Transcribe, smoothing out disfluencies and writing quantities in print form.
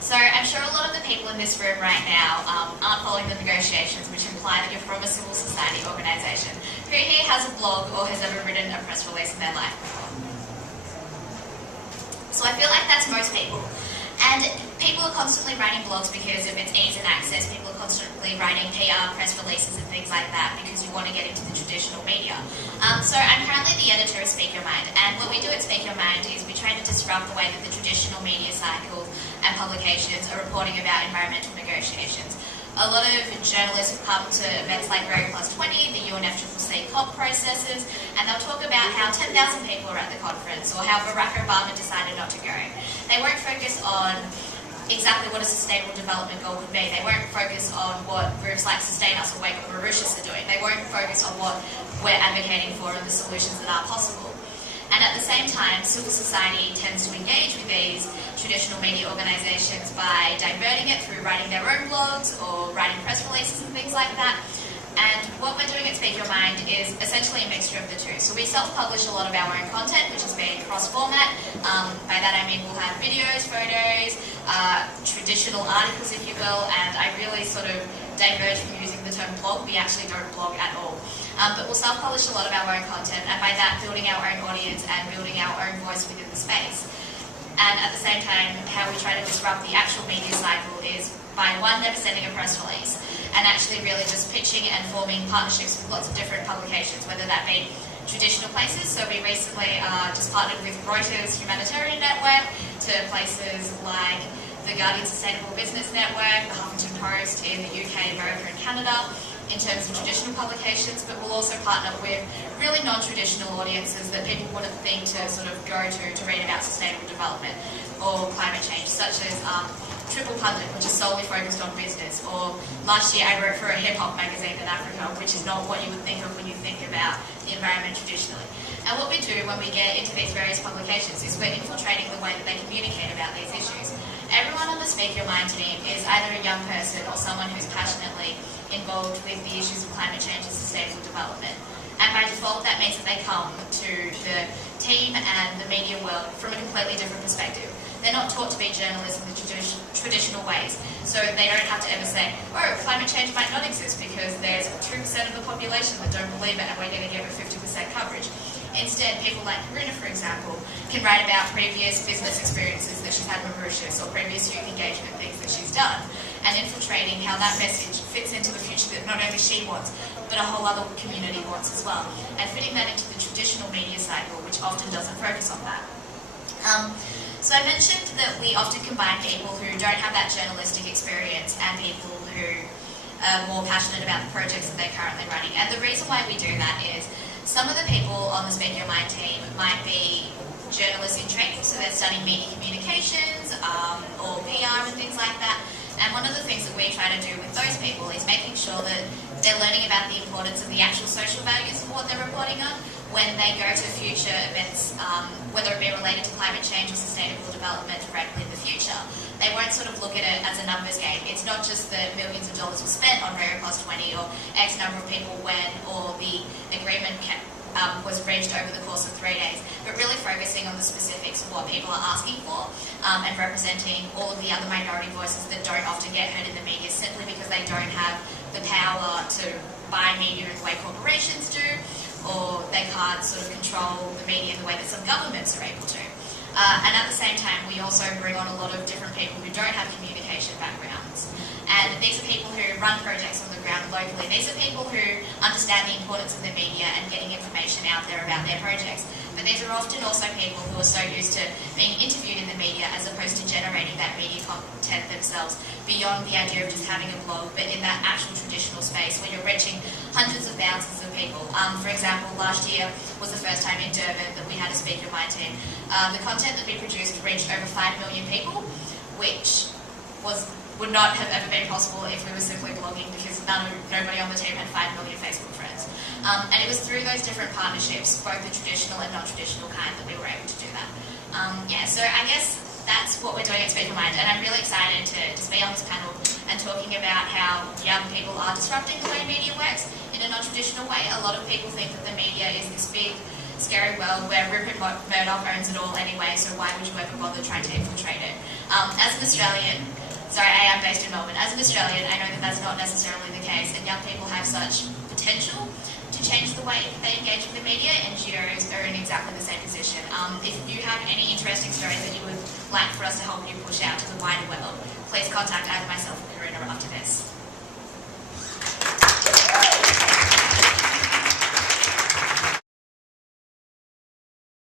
So I'm sure a lot of the people in this room right now aren't following the negotiations, which imply that you're from a civil society organisation. Who here has a blog or has ever written a press release in their life before? So I feel like that's most people. And people are constantly writing blogs because of its ease and access. People are constantly writing PR, press releases and things like that because you want to get into the traditional media. So I'm currently the editor of Speak Your Mind, and what we do at Speak Your Mind is we try to disrupt the way that the traditional media cycle and publications are reporting about environmental negotiations. A lot of journalists come to events like Rio+20, the UNFCCC COP processes, and they'll talk about how 10,000 people are at the conference or how Barack Obama decided not to go. They won't focus on exactly what a sustainable development goal could be. They won't focus on what groups like SustainUS or Wake Up Mauritius are doing. They won't focus on what we're advocating for and the solutions that are possible. And at the same time, civil society tends to engage with these traditional media organisations by diverting it through writing their own blogs or writing press releases and things like that. And what we're doing at Speak Your Mind is essentially a mixture of the two. So we self-publish a lot of our own content, which is being cross-format. By that I mean we'll have videos, photos, traditional articles, if you will, and I really sort of diverge from using the term blog. We actually don't blog at all. But we'll self-publish a lot of our own content, and by that building our own audience and building our own voice within the space. And at the same time, how we try to disrupt the actual media cycle is by one, never sending a press release, and actually really just pitching and forming partnerships with lots of different publications, whether that be traditional places. So we recently just partnered with Reuters Humanitarian Network to places like the Guardian Sustainable Business Network, the Huffington Post in the UK, America and Canada, in terms of traditional publications, but we'll also partner with really non-traditional audiences that people wouldn't think to sort of go to read about sustainable development or climate change, such as Triple Pundit, which is solely focused on business, or last year I wrote for a hip-hop magazine in Africa, which is not what you would think of when you think about the environment traditionally. And what we do when we get into these various publications is we're infiltrating the way that they communicate about these issues. Everyone on the Speak Your Mind team is either a young person or someone who's passionately involved with the issues of climate change and sustainable development. And by default, that means that they come to the team and the media world from a completely different perspective. They're not taught to be journalists in the traditional ways, so they don't have to ever say, oh, climate change might not exist because there's 2% of the population that don't believe it and we're going to give it 50% coverage. Instead, people like Karuna, for example, can write about previous business experiences that she's had in Mauritius or previous youth engagement things that she's done, and infiltrating how that message fits into the future that not only she wants, but a whole other community wants as well, and fitting that into the traditional media cycle, which often doesn't focus on that. So I mentioned that we often combine people who don't have that journalistic experience and people who are more passionate about the projects that they're currently running. And the reason why we do that is some of the people on the Speak Your Mind team might be journalists in training, so they're studying media communications or PR and things like that. And one of the things that we try to do with those people is making sure that they're learning about the importance of the actual social values of what they're reporting on when they go to future events, whether it be related to climate change or sustainable development directly in the future. They won't sort of look at it as a numbers game. It's not just that millions of dollars were spent on Rio+20 or X number of people when, or the agreement was reached over the course of 3 days, but really focusing on the specifics of what people are asking for and representing all of the other minority voices that don't often get heard in the media simply because they don't have the power to buy media in the way corporations do, or they can't sort of control the media in the way that some governments are able to. And at the same time, we also bring on a lot of different people who don't have communication backgrounds. And these are people who run projects on the ground locally. These are people who understand the importance of the media and getting information out there about their projects. But these are often also people who are so used to being interviewed in the media as opposed to generating that media content themselves beyond the idea of just having a blog, but in that actual traditional space where you're reaching hundreds of thousands of people. For example, last year was the first time in Durban that we had a Speak Your Mind team. The content that we produced reached over 5 million people, which would not have ever been possible if we were simply blogging because nobody on the team had 5 million Facebook friends. And it was through those different partnerships, both the traditional and non-traditional kind, that we were able to do that. So I guess that's what we're doing at Speak Your Mind, and I'm really excited to just be on this panel and talking about how young people are disrupting the way media works in a non-traditional way. A lot of people think that the media is this big scary world where Rupert Murdoch owns it all anyway, so why would you ever bother trying to infiltrate it? As an Australian, sorry, I am based in Melbourne. As an Australian, I know that that's not necessarily the case, and young people have such potential to change the way they engage with the media, and NGOs are in exactly the same position. If you have any interesting stories that you would like for us to help you push out to the wider world, please contact either myself or Karina after this.